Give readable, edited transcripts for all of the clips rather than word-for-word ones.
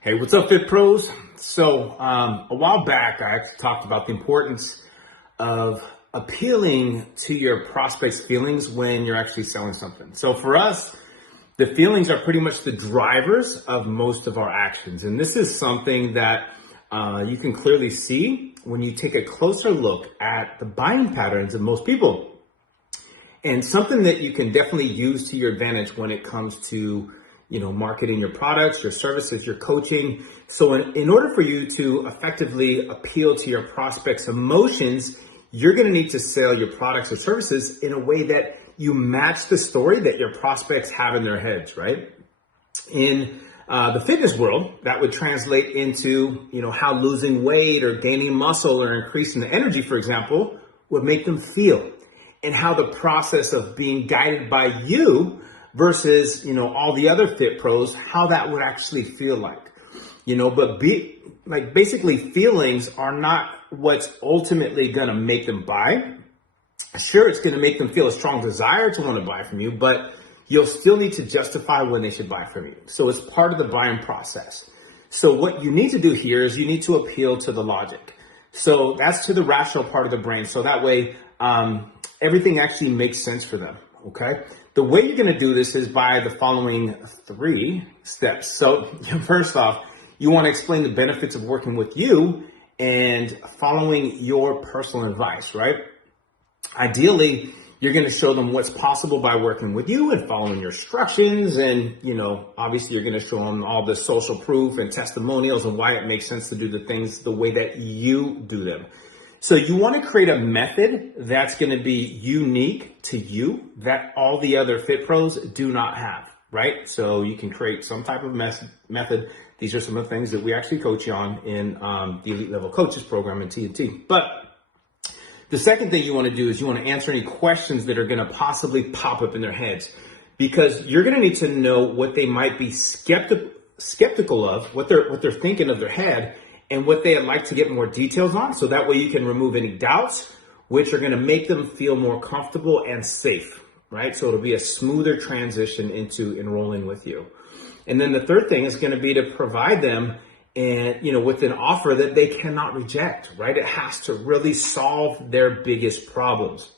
Hey, what's up, Fit Pros? A while back, I actually talked about the importance of appealing to your prospects' feelings when you're actually selling something. So for us, the feelings are pretty much the drivers of most of our actions. And this is something that you can clearly see when you take a closer look at the buying patterns of most people. And something that you can definitely use to your advantage when it comes to marketing your products, your services, your coaching. So in order for you to effectively appeal to your prospects' emotions, you're going to need to sell your products or services in a way that you match the story that your prospects have in their heads, right? In the fitness world, that would translate into, how losing weight or gaining muscle or increasing the energy, for example, would make them feel, and how the process of being guided by you versus, all the other fit pros, how that would actually feel like, basically feelings are not what's ultimately going to make them buy. Sure, it's going to make them feel a strong desire to want to buy from you, but you'll still need to justify when they should buy from you. So it's part of the buying process. So what you need to do here is you need to appeal to the logic. So that's to the rational part of the brain. So that way, everything actually makes sense for them. Okay. The way you're going to do this is by the following 3 steps. So first off, you want to explain the benefits of working with you and following your personal advice, right? Ideally, you're going to show them what's possible by working with you and following your instructions. And, obviously you're going to show them all the social proof and testimonials and why it makes sense to do the things the way that you do them. So you want to create a method that's going to be unique to you that all the other fit pros do not have, right? So you can create some type of method. These are some of the things that we actually coach you on in the Elite Level Coaches program in TNT. But the second thing you want to do is you want to answer any questions that are going to possibly pop up in their heads, because you're going to need to know what they might be skeptical of, what they're thinking of their head, and what they'd like to get more details on. So that way you can remove any doubts, which are going to make them feel more comfortable and safe, right? So it'll be a smoother transition into enrolling with you. And then the third thing is going to be to provide them with an offer that they cannot reject, right? It has to really solve their biggest problems.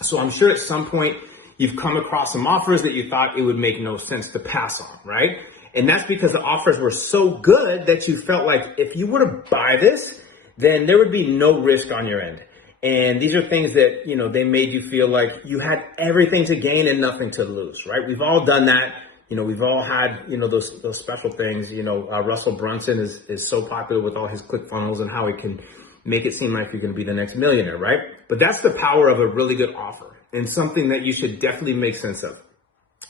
So I'm sure at some point you've come across some offers that you thought it would make no sense to pass on, right? And that's because the offers were so good that you felt like if you were to buy this, then there would be no risk on your end. And these are things that, they made you feel like you had everything to gain and nothing to lose, right? We've all done that. We've all had, those special things. Russell Brunson is so popular with all his ClickFunnels and how he can make it seem like you're going to be the next millionaire, right? But that's the power of a really good offer and something that you should definitely make sense of.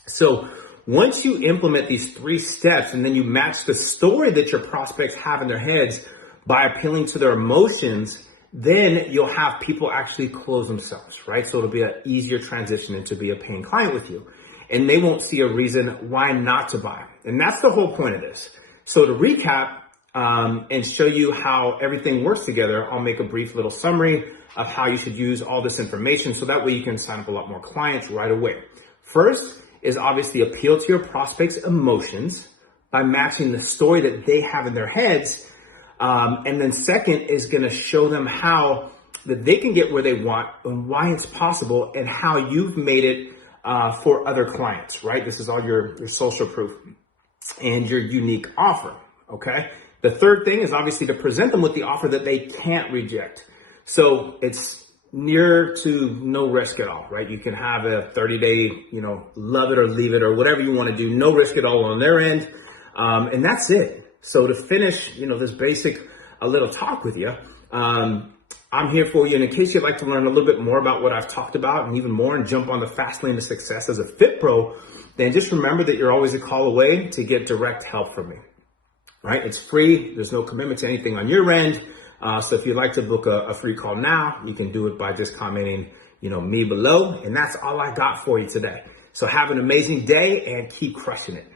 So once you implement these 3 steps and then you match the story that your prospects have in their heads by appealing to their emotions, then you'll have people actually close themselves, right? So it'll be an easier transition into be a paying client with you. And they won't see a reason why not to buy. And that's the whole point of this. So to recap and show you how everything works together, I'll make a brief little summary of how you should use all this information so that way you can sign up a lot more clients right away. First is obviously appeal to your prospects' emotions by matching the story that they have in their heads. And then second is going to show them how that they can get where they want and why it's possible and how you've made it for other clients, right? This is all your social proof and your unique offer, okay? The third thing is obviously to present them with the offer that they can't reject. So it's near to no risk at all, right? You can have a 30-day, love it or leave it or whatever you want to do, no risk at all on their end. And that's it. So to finish, this basic, a little talk with you, I'm here for you. And in case you'd like to learn a little bit more about what I've talked about and even more and jump on the fast lane to success as a fit pro, then just remember that you're always a call away to get direct help from me, right? It's free. There's no commitment to anything on your end. So if you'd like to book a free call now, you can do it by just commenting, me below. And that's all I got for you today. So have an amazing day and keep crushing it.